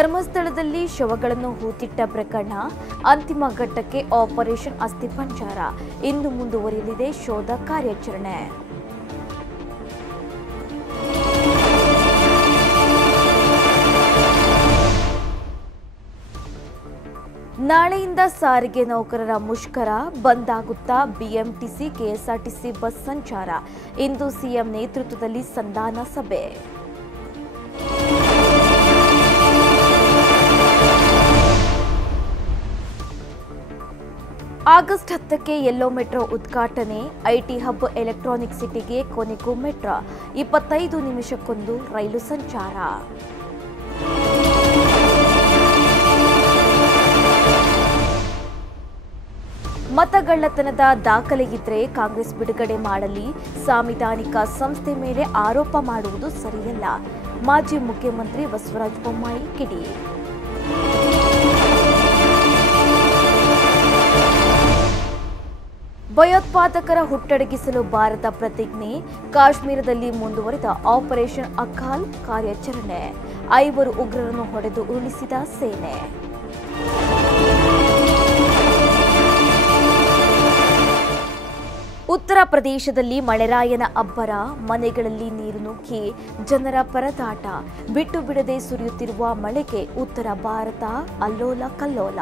ಧರ್ಮಸ್ಥಳದಲ್ಲಿ ಶವಗಳನ್ನು ಹೂತಿಟ್ಟ ಪ್ರಕರಣ ಅಂತಿಮ ಘಟ್ಟಕ್ಕೆ ಆಪರೇಷನ್ ಅಸ್ಥಿಪಂಜರ. ಇಂದು ಮುಂದುವರಿಯಲಿದೆ ಶೋಧ ಕಾರ್ಯಾಚರಣೆ. ನಾಳೆಯಿಂದ ಸಾರಿಗೆ ನೌಕರರ ಮುಷ್ಕರ ಬಂದ್ ಆಗುತ್ತಾ ಬಿಎಂಟಿಸಿ ಕೆಎಸ್ಆರ್ಟಿಸಿ ಬಸ್ ಸಂಚಾರ. ಇಂದು ಸಿಎಂ ನೇತೃತ್ವದಲ್ಲಿ ಸಂಧಾನ ಸಭೆ. ಆಗಸ್ಟ್ 10ಕ್ಕೆ ಯೆಲ್ಲೋ ಮೆಟ್ರೋ ಉದ್ಘಾಟನೆ. ಐಟಿ ಹಬ್ ಎಲೆಕ್ಟ್ರಾನಿಕ್ ಸಿಟಿಗೆ ಕೊನೆಗೂ ಮೆಟ್ರೋ. 25 ನಿಮಿಷಕ್ಕೊಂದು ರೈಲು ಸಂಚಾರ. ಮತಗಳ್ಳತನದ ದಾಖಲೆ ಇದ್ರೆ ಕಾಂಗ್ರೆಸ್ ಬಿಡುಗಡೆ ಮಾಡಲಿ. ಸಾಂವಿಧಾನಿಕ ಸಂಸ್ಥೆ ಮೇಲೆ ಆರೋಪ ಮಾಡುವುದು ಸರಿಯಲ್ಲ. ಮಾಜಿ ಮುಖ್ಯಮಂತ್ರಿ ಬಸವರಾಜ ಬೊಮ್ಮಾಯಿ ಕಿಡಿ. ಭಯೋತ್ಪಾದಕರ ಹುಟ್ಟಡಗಿಸಲು ಭಾರತ ಪ್ರತಿಜ್ಞೆ. ಕಾಶ್ಮೀರದಲ್ಲಿ ಮುಂದುವರಿದ ಆಪರೇಷನ್ ಅಕಾಲ್ ಕಾರ್ಯಾಚರಣೆ. 5 ಉಗ್ರರನ್ನು ಹೊಡೆದು ಉರುಳಿಸಿದ ಸೇನೆ. ಉತ್ತರ ಪ್ರದೇಶದಲ್ಲಿ ಮಳೆರಾಯನ ಅಬ್ಬರ. ಮನೆಗಳಲ್ಲಿ ನೀರು ನುಗ್ಗಿ ಜನರ ಪರದಾಟ. ಬಿಟ್ಟು ಬಿಡದೆ ಸುರಿಯುತ್ತಿರುವ ಮಳೆಗೆ ಉತ್ತರ ಭಾರತ ಅಲ್ಲೋಲ ಕಲ್ಲೋಲ.